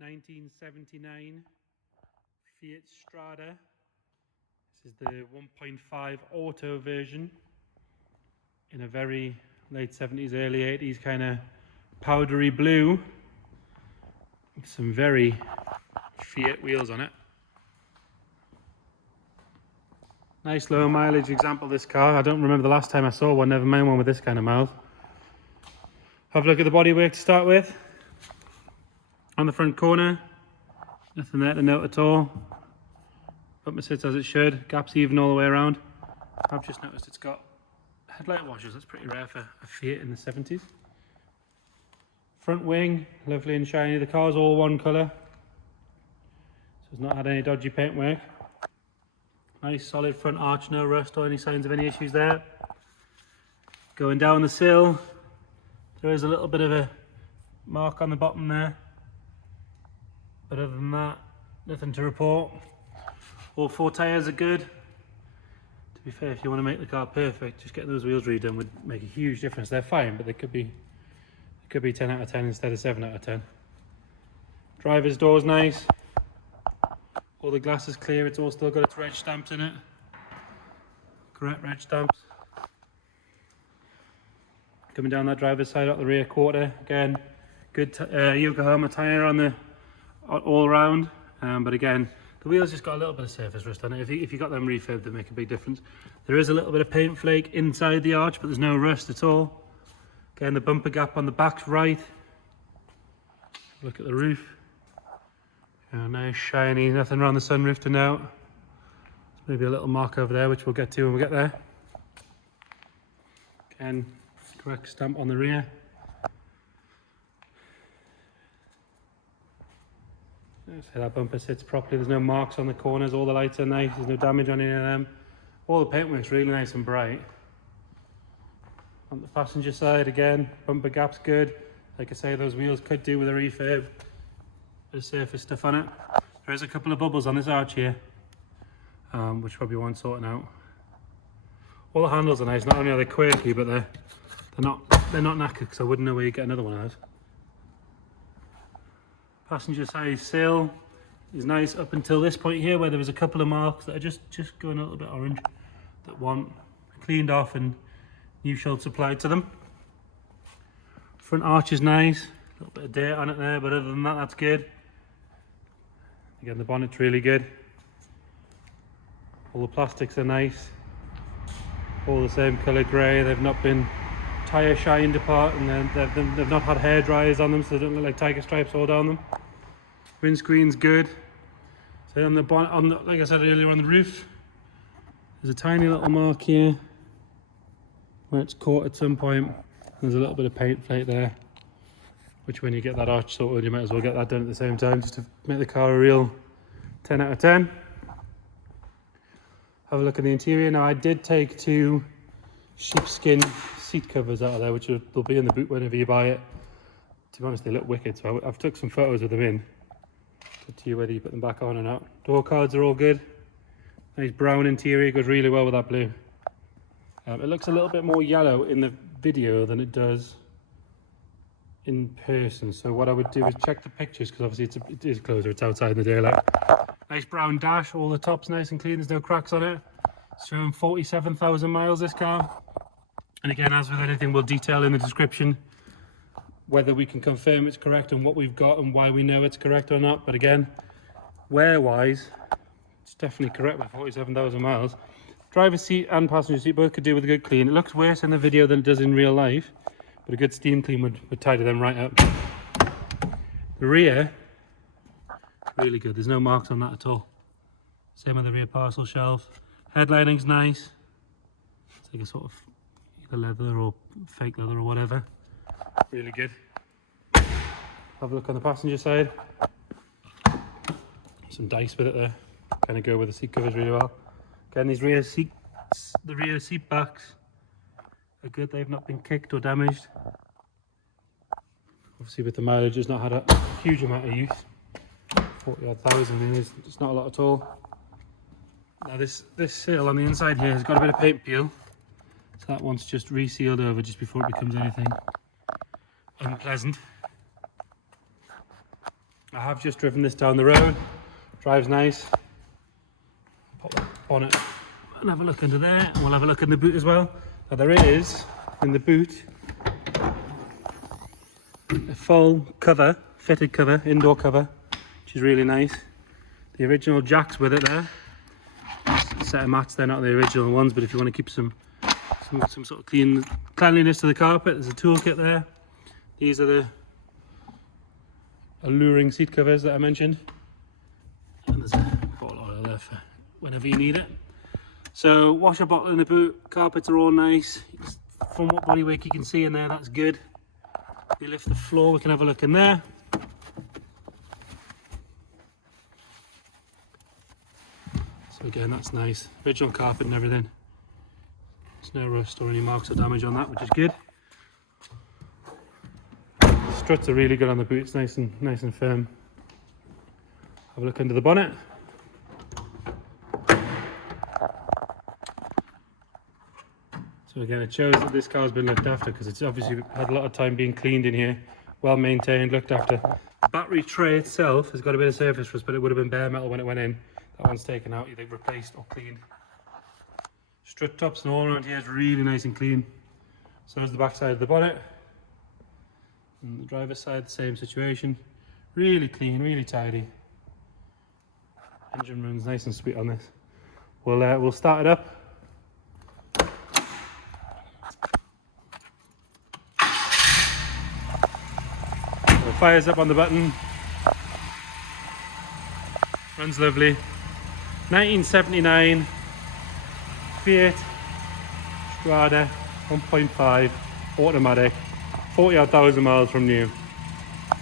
1979 Fiat Strada. This is the 1.5 auto version in a very late 70s, early 80s kind of powdery blue. Some very Fiat wheels on it. Nice low mileage example of this car. I don't remember the last time I saw one, never mind one with this kind of miles. Have a look at the bodywork to start with. On the front corner, nothing there to note at all. Bumper sits as it should, gaps even all the way around. I've just noticed it's got headlight washers. That's pretty rare for a Fiat in the 70s. Front wing, lovely and shiny. The car's all one colour, so it's not had any dodgy paintwork. Nice solid front arch, no rust or any signs of any issues there. Going down the sill, there is a little bit of a mark on the bottom there, but other than that, nothing to report. All four tyres are good. To be fair, if you want to make the car perfect, just getting those wheels redone would make a huge difference. They're fine, but they could be 10 out of 10 instead of 7 out of 10. Driver's door's nice. All the glass is clear. It's all still got its reg stamps in it. Correct reg stamps. Coming down that driver's side out the rear quarter, again, good Yokohama tyre on the all around, but again, the wheels just got a little bit of surface rust on it. If you got them refurbed, they make a big difference. There is a little bit of paint flake inside the arch, but there's no rust at all. Again, the bumper gap on the back's right. Look at the roof. Nice shiny, nothing around the sunroof to note. There's maybe a little mark over there, which we'll get to when we get there. Again, correct stamp on the rear. So that bumper sits properly. There's no marks on the corners. All the lights are nice. There's no damage on any of them. All the paintwork's really nice and bright. On the passenger side, again, bumper gap's good. Like I say, those wheels could do with a refurb. Bit of surface stuff on it. There is a couple of bubbles on this arch here, which probably wants sorting out. All the handles are nice. Not only are they quirky, but they're not knackered, because I wouldn't know where you get another one out. Passenger side sill is nice up until this point here, where there was a couple of marks that are just going a little bit orange, that want cleaned off and new shells applied to them. Front arch is nice, a little bit of dirt on it there, but other than that, that's good. Again, the bonnet's really good. All the plastics are nice, all the same colour grey. They've not been tyre shined apart, and they've not had hair dryers on them, so they don't look like tiger stripes all down them. Windscreen's good. So on the bonnet, like I said earlier, on the roof, there's a tiny little mark here where it's caught at some point. There's a little bit of paint flake there, which when you get that arch sorted, you might as well get that done at the same time, just to make the car a real 10 out of 10. Have a look at the interior. Now, I did take 2 sheepskin seat covers out of there, which will be in the boot whenever you buy it. To be honest, they look wicked, so I've took some photos of them in. It's up to you whether you put them back on or not. Door cards are all good. Nice brown interior, goes really well with that blue. It looks a little bit more yellow in the video than it does in person, so what I would do is check the pictures, because obviously it is closer, it's outside in the daylight. Nice brown dash, all the top's nice and clean, there's no cracks on it. It's showing 47,000 miles, this car. And again, as with anything, we'll detail in the description whether we can confirm it's correct and what we've got and why we know it's correct or not. But again, wear-wise, it's definitely correct with 47,000 miles. Driver's seat and passenger seat both could do with a good clean. It looks worse in the video than it does in real life, but a good steam clean would tidy them right up. The rear, really good. There's no marks on that at all. Same with the rear parcel shelf. Headlighting's nice. It's like a sort of either leather or fake leather or whatever. Really good. Have a look on the passenger side. Some dice with it there. Kind of go with the seat covers really well. Again, these rear seat backs are good. They've not been kicked or damaged. Obviously, with the mileage, it's not had a huge amount of use. 40-odd thousand is it's not a lot at all. Now this sill on the inside here has got a bit of paint peel, so that one's just resealed over just before it becomes anything unpleasant. I have just driven this down the road. Drives nice. Pop that bonnet and have a look under there. And we'll have a look in the boot as well. Now there is, in the boot, a full cover, fitted cover, indoor cover, which is really nice. The original jack's with it there. Set of mats, they're not the original ones, but if you want to keep some sort of cleanliness to the carpet, there's a toolkit there. These are the alluring seat covers that I mentioned. And there's a bottle of oil there for whenever you need it. So washer bottle in the boot, carpets are all nice. From what bodywork you can see in there, that's good. You lift the floor, we can have a look in there. So again, that's nice. Original carpet and everything. There's no rust or any marks or damage on that, which is good. Struts are really good on the boot, it's nice and firm. Have a look under the bonnet. So again, it shows that this car's been looked after because it's obviously had a lot of time being cleaned in here, well maintained, looked after. The battery tray itself has got a bit of surface rust, but it would have been bare metal when it went in. That one's taken out, either replaced or cleaned. Strut tops and all around here is really nice and clean. So is the back side of the bonnet. And the driver's side, the same situation. Really clean, really tidy. Engine runs nice and sweet on this. We'll start it up. So it fires up on the button. Runs lovely. 1979 Fiat Strada 1.5 automatic, 40,000 miles from new.